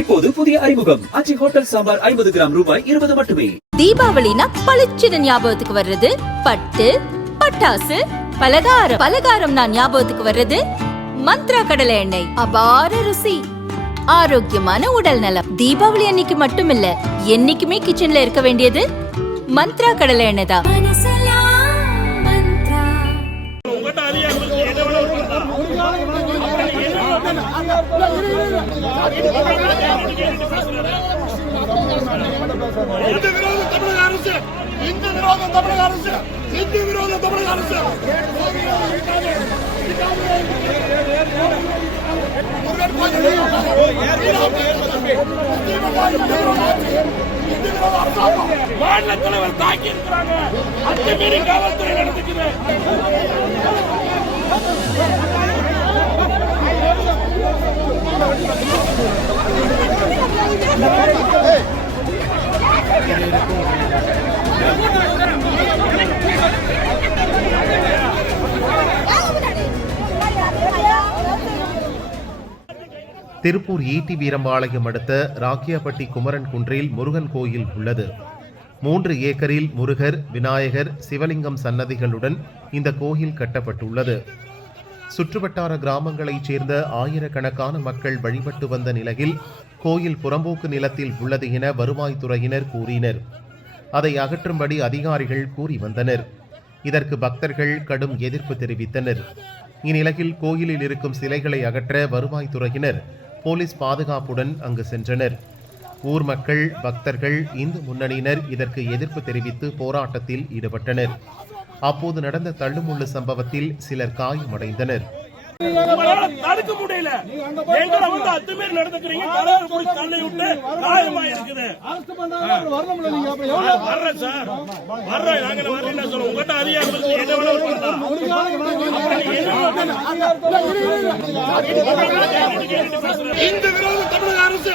இப்போது புதிய அறிமுகம் அச்சி ஹோட்டல் சாம்பார் 50 கிராம் ரூபாய் 20 மட்டுமே. தீபாவளினா பளிச்சுன்னு ஞாபகத்துக்கு வர்றது பட்டு, பட்டாசு, பலகாரம். பலகாரம் நான் ஞாபகத்துக்கு வர்றது மந்த்ரா கடலை எண்ணெய். அபார ருசி, ஆரோக்கியமான உடல் நலம். தீபாவளி அன்னைக்கு மட்டும் இல்ல, என்னைக்குமே கிச்சன்ல இருக்க வேண்டியது மந்த்ரா கடலை எண்ணெய் தான். மாநில தலைவர் தாக்கி இருக்கிறாங்க. அத்துமீறி காவல்துறை நடந்துக்குது. திருப்பூர் ஈட்டி வீரம்பாளையம் அடுத்த ராக்கியாப்பட்டி குமரன் குன்றில் முருகன் கோயில் உள்ளது. 3 ஏக்கரில் முருகர், விநாயகர், சிவலிங்கம் சன்னதிகளுடன் இந்த கோயில் கட்டப்பட்டுள்ளது. சுற்றுவட்டார கிராமங்களைச் சேர்ந்த ஆயிரக்கணக்கான மக்கள் வழிபட்டு வந்த நிலையில் கோயில் புறம்போக்கு நிலத்தில் உள்ளது என வருவாய்த்துறையினர் கூறினர். அதை அகற்றும்படி அதிகாரிகள் கூறி வந்தனர். இதற்கு பக்தர்கள் கடும் எதிர்ப்பு தெரிவித்தனர். இந்நிலையில் கோயிலில் இருக்கும் சிலைகளை அகற்ற வருவாய்த்துறையினர் போலீஸ் பாதுகாப்புடன் அங்கு சென்றனர். ஊர் மக்கள், பக்தர்கள், இந்து முன்னணியினர் இதற்கு எதிர்ப்பு தெரிவித்து போராட்டத்தில் ஈடுபட்டனர். அப்போது நடந்த தள்ளுமுள்ளு சம்பவத்தில் சிலர் காயமடைந்தனர். தடுக்க முடியல. எங்களை வந்து அத்துமீறி நடந்துக்கிறீங்க. தலைவர் போய் தள்ளி விட்டு காயமா இருக்குது. வர்றேன் சார், வர்றேன். நாங்க வரல சொல்லுவோம். உங்கள்கிட்ட அதிகாரம் என்ன இந்து விரோத தமிழக அரசு,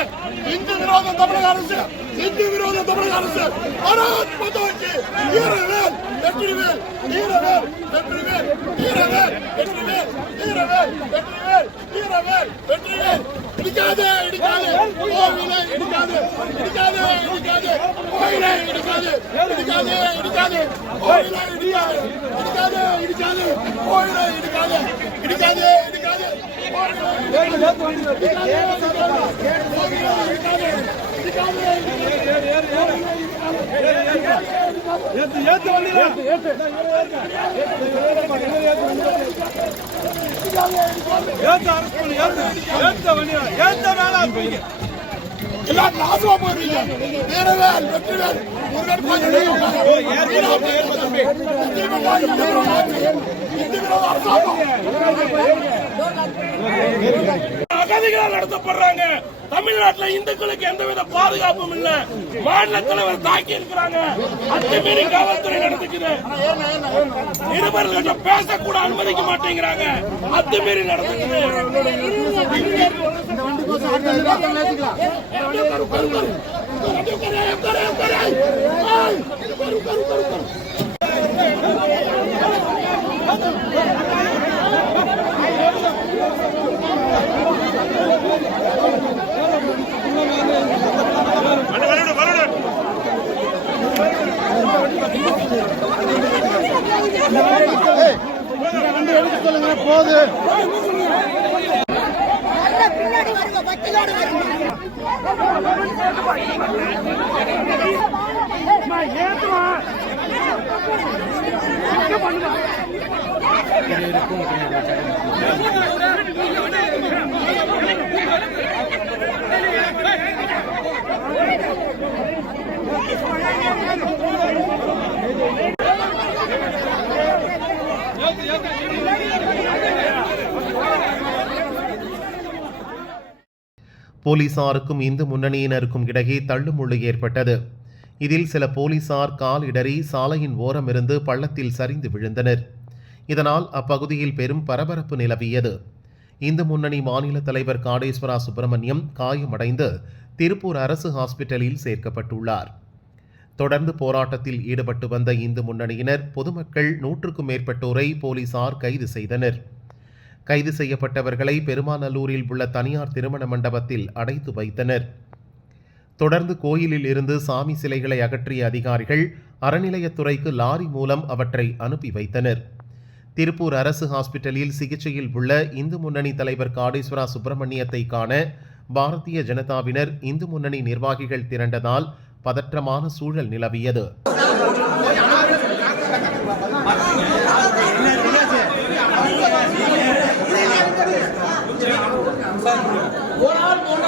இந்து விரோத தமிழக அரசு, இந்து விரோத தமிழக அரசு. பாரத் மாதாக்கு வீரவேல் வெற்றிவேல், வீரவேல் வெற்றிவேல், வீரவேல் வெற்றிவேல், வீரவேல் வெற்றிவேல், வீரவேல் வெற்றிவேல். இடிக்காதே இடிக்காதே கோவிலை, இடிக்காதே இடிக்காதே இடிக்காதே கோவிலை, இடிக்காதே இடிக்காதே இடிக்காதே கோவிலை, இடிக்காதே இடிக்காதே இடிக்காதே கோவிலை, இடிக்காதே இடிக்காதே இடிக்காதே எல்லாம் நாசமா போறீங்க. வீரவேல் வெற்றிவேல் முருகன் அகதிகளால் நடத்தப்படுறாங்க. தமிழ்நாட்டில் இந்துக்களுக்கு எந்தவித பாதுகாப்பும் இல்ல. மாநில தலைவர் தாக்கி இருக்கிறாங்க. அத்துமீறி காவல்துறை நடந்துக்குது. நிருபர்கள் பேசக்கூட அனுமதிக்க மாட்டேங்கிறாங்க. அத்துமீறி நடந்துக்குது. போது போலீசாருக்கும் இந்து முன்னணியினருக்கும் இடையே தள்ளுமுள்ளு ஏற்பட்டது. இதில் சில போலீசார் கால் இடறி சாலையின் ஓரமிருந்து பள்ளத்தில் சரிந்து விழுந்தனர். இதனால் அப்பகுதியில் பெரும் பரபரப்பு நிலவியது. இந்து முன்னணி மாநில தலைவர் காடேஸ்வரா சுப்பிரமணியம் காயமடைந்து திருப்பூர் அரசு ஹாஸ்பிட்டலில் சேர்க்கப்பட்டுள்ளார். தொடர்ந்து போராட்டத்தில் ஈடுபட்டு வந்த இந்து முன்னணியினர், பொதுமக்கள் 100க்கும் மேற்பட்டோரை போலீசார் கைது செய்தனர். கைது செய்யப்பட்டவர்களை பெருமாநல்லூரில் உள்ள தனியார் திருமண மண்டபத்தில் அடைத்து வைத்தனர். தொடர்ந்து கோயிலில் இருந்து சாமி சிலைகளை அகற்றிய அதிகாரிகள் அறநிலையத்துறைக்கு லாரி மூலம் அவற்றை அனுப்பி வைத்தனர். திருப்பூர் அரசு ஹாஸ்பிட்டலில் சிகிச்சையில் உள்ள இந்து முன்னணி தலைவர் காடேஸ்வரா சுப்பிரமணியத்தை காண பாரதிய ஜனதாவினர் இந்து முன்னணி நிர்வாகிகள் திரண்டதால் பதற்றமான சூழல் நிலவியது. ஒரு ஆள் போன